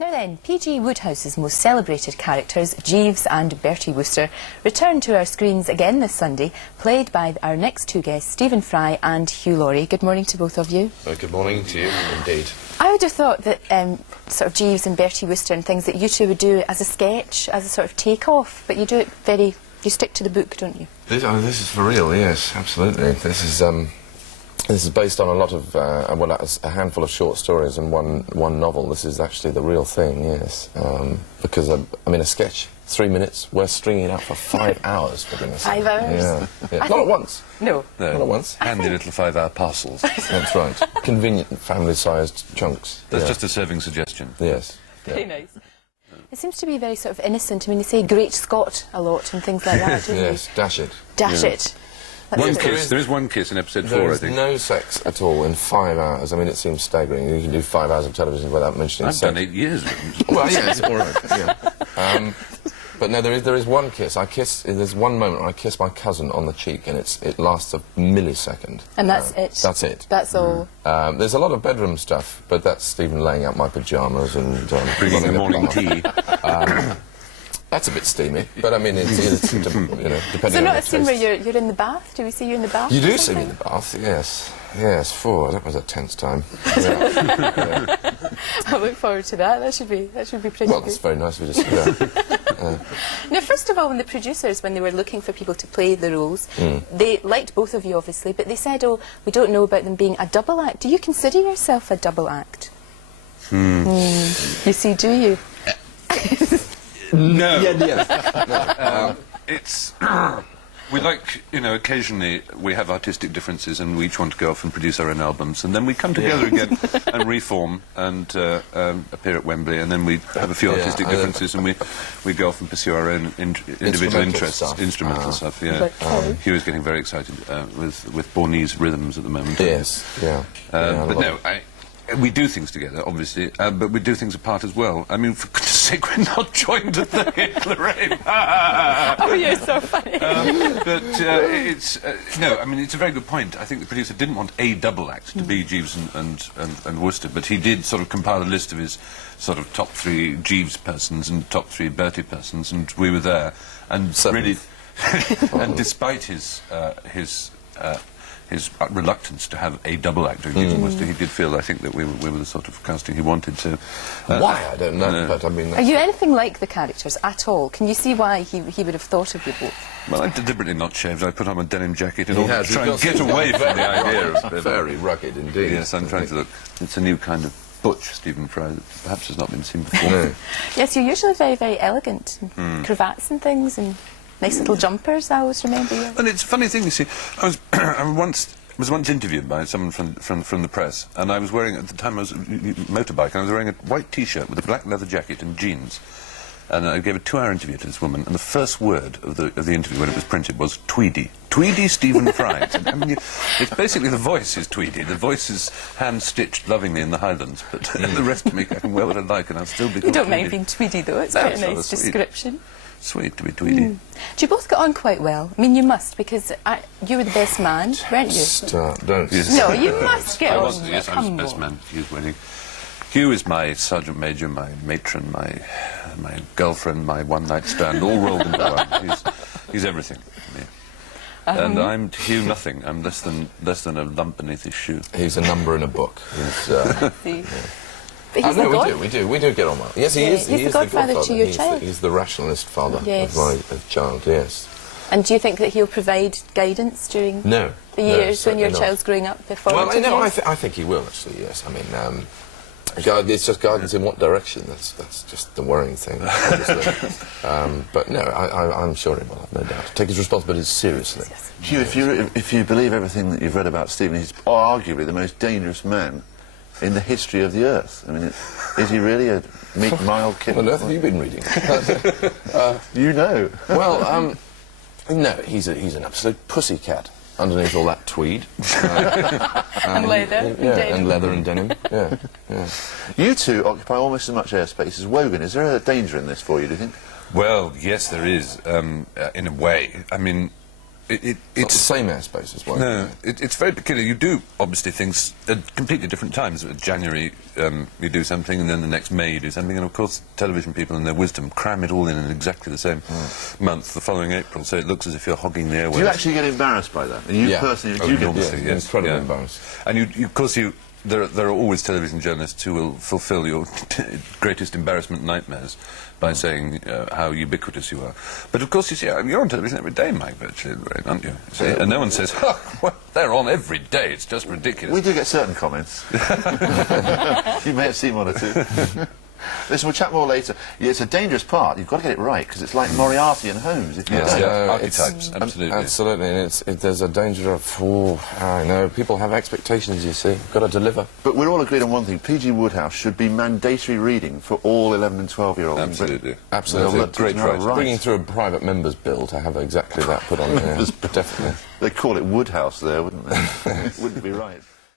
Now then, P.G. Woodhouse's most celebrated characters, Jeeves and Bertie Wooster, return to our screens again this Sunday, played by our next two guests, Stephen Fry and Hugh Laurie. Good morning to both of you. Good morning to you, indeed. I would have thought that sort of Jeeves and Bertie Wooster and things that you two would do as a sketch, as a sort of take-off, but you do it very... you stick to the book, don't you? This is for real, yes, absolutely. This is based on a lot of, well, a handful of short stories and one novel. This is actually the real thing, yes. Because, I mean, a sketch, 3 minutes, we're stringing it out for 5 hours, for goodness sake. 5 hours? Yeah. Not at once. No. Not at once. Handy little 5-hour parcels. That's right. Convenient, family-sized chunks. That's just a serving suggestion. Yes. Very nice. It seems to be very sort of innocent. I mean, you say Great Scott a lot and things like that, don't you? Yes, dash it. Dash it. One kiss. There is one kiss in episode 4, I think. There is no sex at all in 5 hours. I mean, it seems staggering. You can do 5 hours of television without mentioning sex. I've done 8 years. Well, yes, all right. Yeah. But no, there is one kiss. There's one moment where I kiss my cousin on the cheek, and it lasts a millisecond. And that's it. That's it. That's all. There's a lot of bedroom stuff, but that's Stephen laying out my pyjamas and bringing the morning tea. That's a bit steamy, but I mean, it's you know, depending. So on not your a scene tastes. where you're in the bath? Do we see you in the bath? You do see me in the bath, yes. Yes, that was a tense time. Yeah. I look forward to that. That should be pretty Well, good. that's very nice of you to say. Now, first of all, when the producers, when they were looking for people to play the roles, they liked both of you, obviously, but they said, oh, we don't know about them being a double act. Do you consider yourself a double act? You see, do you? No. Yeah. It's... we like, you know, occasionally we have artistic differences and we each want to go off and produce our own albums, and then we come together again and reform and appear at Wembley, and then we have a few artistic differences and we go off and pursue our own individual interests, instrumental stuff, yeah. Hugh is getting very excited with Bornese rhythms at the moment. Yes, yeah. But no, we do things together, obviously, but we do things apart as well. I mean, for goodness sake, we're not joined at the Hitler aim. Oh, you're so funny. But it's... no, I mean, it's a very good point. I think the producer didn't want a double act to be Jeeves and Wooster, but he did sort of compile a list of his sort of top 3 Jeeves persons and top 3 Bertie persons, and we were there. And really... and despite his reluctance to have a double act doing Jeeves and Wooster, he did feel, I think, that we were the sort of casting he wanted to. Why? I don't know, but I mean... Are you anything like the characters at all? Can you see why he would have thought of you both? Well, I'm deliberately not shaved. I put on a denim jacket in order to try and get away from the idea of... Very rugged indeed. Yes, I'm trying to look... It's a new kind of butch Stephen Fry that perhaps has not been seen before. Yes, you're usually very, very elegant. Cravats and things, and nice little jumpers, I always remember you. And it's a funny thing, you see. I was once interviewed by someone from the press, and I was wearing, at the time I was motorbike, and I was wearing a white T-shirt with a black leather jacket and jeans. And I gave a 2-hour interview to this woman, and the first word of the interview when it was printed was Tweedy. Tweedy Stephen Fry. I mean, it's basically the voice is Tweedy. The voice is hand-stitched lovingly in the Highlands, but the rest of me, I can wear what I like, and I'll still be You called don't Tweedy. mind being Tweedy, though. It's quite a nice description. Sweet to be Tweedy. Do you both get on quite well? I mean, you must, because you were the best man, weren't you? Don't. Yes. No, you must get on. Yes, I was the best man. Hugh's wedding. Hugh is my sergeant major, my matron, my girlfriend, my one-night stand, all rolled into one. He's everything to me. And I'm to Hugh nothing. I'm less than a lump beneath his shoe. He's a number in a book. See. But he's we do get on well. Yes, he is. He's the godfather to your child. He's the rationalist father of my child, yes. And do you think that he'll provide guidance during the years when your child's growing up before? Well, I think he will, actually, yes. I mean, it's just guidance in what direction. That's just the worrying thing, obviously. But no, I'm sure he will, I've no doubt. Take his responsibilities seriously. Yes. Hugh, if you believe everything that you've read about Stephen, he's arguably the most dangerous man in the history of the earth. I mean, is he really a meek, mild kid? What on earth have you been reading? You know. Well, no, he's an absolute pussycat underneath all that tweed. And leather and denim. And leather and denim, yeah. You two occupy almost as much airspace as Wogan. Is there a danger in this for you, do you think? Well, yes, there is, in a way. I mean, It's not the same airspace as well. No, it's very peculiar. You do, obviously, things at completely different times. At January, you do something, and then the next May you do something, and of course, television people in their wisdom cram it all in exactly the same month, the following April, so it looks as if you're hogging the airwaves. Do you actually get embarrassed by that? And you personally, do you get enormously, yes. Incredibly embarrassed. And of course, there are always television journalists who will fulfil your greatest embarrassment nightmares by saying how ubiquitous you are. But of course, you see, you're on television every day, Mike, virtually, aren't you? See? And no one says, oh, well, they're on every day, it's just ridiculous. We do get certain comments. You may have seen one or two. Listen, we'll chat more later. Yeah, it's a dangerous part. You've got to get it right, because it's like Moriarty and Holmes. If you don't. Archetypes, absolutely. Absolutely, and there's a danger of, I know, people have expectations, you see. Got to deliver. But we're all agreed on one thing. P.G. Wodehouse should be mandatory reading for all 11 and 12-year-olds. Absolutely. Absolutely. Great right. Bringing through a private member's bill to have exactly that put on there. Definitely. They'd call it Woodhouse there, wouldn't they? Wouldn't be right.